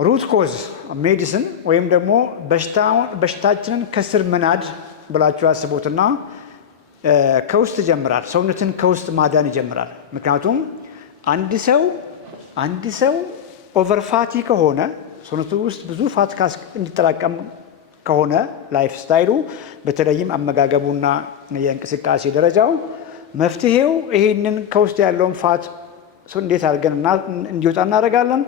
ሩት ኮዝ ሜዲሲን ወይም ደግሞ በሽታችንን ከስር መናድ ብላችሁ አስቡትና ከውስጥ ይጀምራል። ሰውነትን ከውስጥ ማዳን ይጀምራል። ምክንያቱም አንድ ሰው ኦቨር ፋቲ ከሆነ ሰውነቱ ውስጥ ብዙ ፋት እንዲጠራቀም ከሆነ ላይፍ ስታይሉ በተለይም አመጋገቡና የእንቅስቃሴ ደረጃው መፍትሄው ይሄንን ከውስጥ ያለውን ፋት እንዴት አድርገን እንዲወጣ እናደርጋለን።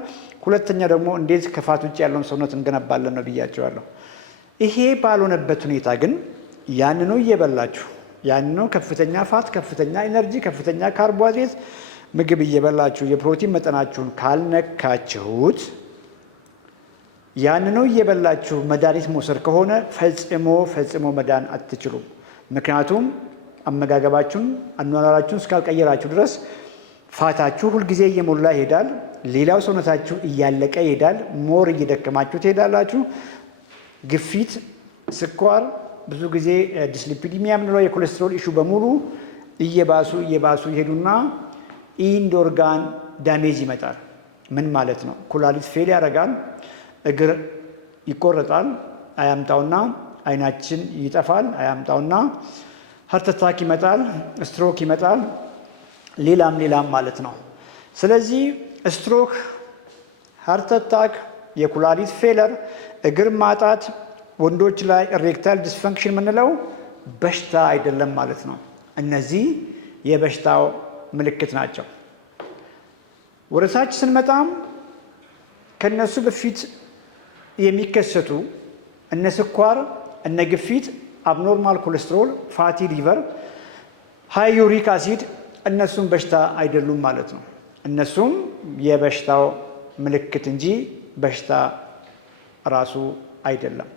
ሁለተኛ ደግሞ እንዴት ከፋት ውጭ ያለውን ሰውነት እንገነባለን ነው ብያቸዋለሁ። ይሄ ባልሆነበት ሁኔታ ግን ያንኑ እየበላችሁ ያንኑ ከፍተኛ ፋት፣ ከፍተኛ ኢነርጂ፣ ከፍተኛ ካርቦሃይድሬት ምግብ እየበላችሁ የፕሮቲን መጠናችሁን ካልነካችሁት ያንኑ እየበላችሁ መድኃኒት መውሰድ ከሆነ ፈጽሞ መዳን አትችሉም። ምክንያቱም አመጋገባችሁን አኗኗራችሁን እስካልቀየራችሁ ድረስ ፋታችሁ ሁልጊዜ እየሞላ ይሄዳል። ሌላው ሰውነታችሁ እያለቀ ይሄዳል። ሞር እየደከማችሁ ትሄዳላችሁ። ግፊት፣ ስኳር፣ ብዙ ጊዜ ዲስሊፒዲሚያ የምንለው የኮሌስትሮል ኢሹ በሙሉ እየባሱ ይሄዱና ኢንድ ኦርጋን ዳሜጅ ይመጣል። ምን ማለት ነው? ኩላሊት ፌል ያደርጋል። እግር ይቆረጣል። አያምጣውና አይናችን ይጠፋል። አያምጣውና ሃርት አታክ ይመጣል። ስትሮክ ይመጣል። ሌላም ማለት ነው። ስለዚህ ስትሮክ፣ ሃርት አታክ፣ የኩላሊት ፌለር፣ እግር ማጣት ወንዶች ላይ ኢሬክታይል ዲስፈንክሽን የምንለው በሽታ አይደለም ማለት ነው። እነዚህ የበሽታው ምልክት ናቸው። ወደ ታች ስንመጣም ከነሱ በፊት የሚከሰቱ እነ ስኳር፣ እነ ግፊት፣ አብኖርማል ኮሌስትሮል፣ ፋቲ ሊቨር፣ ሃይ ዩሪክ አሲድ እነሱም በሽታ አይደሉም ማለት ነው። እነሱም የበሽታው ምልክት እንጂ በሽታ ራሱ አይደለም።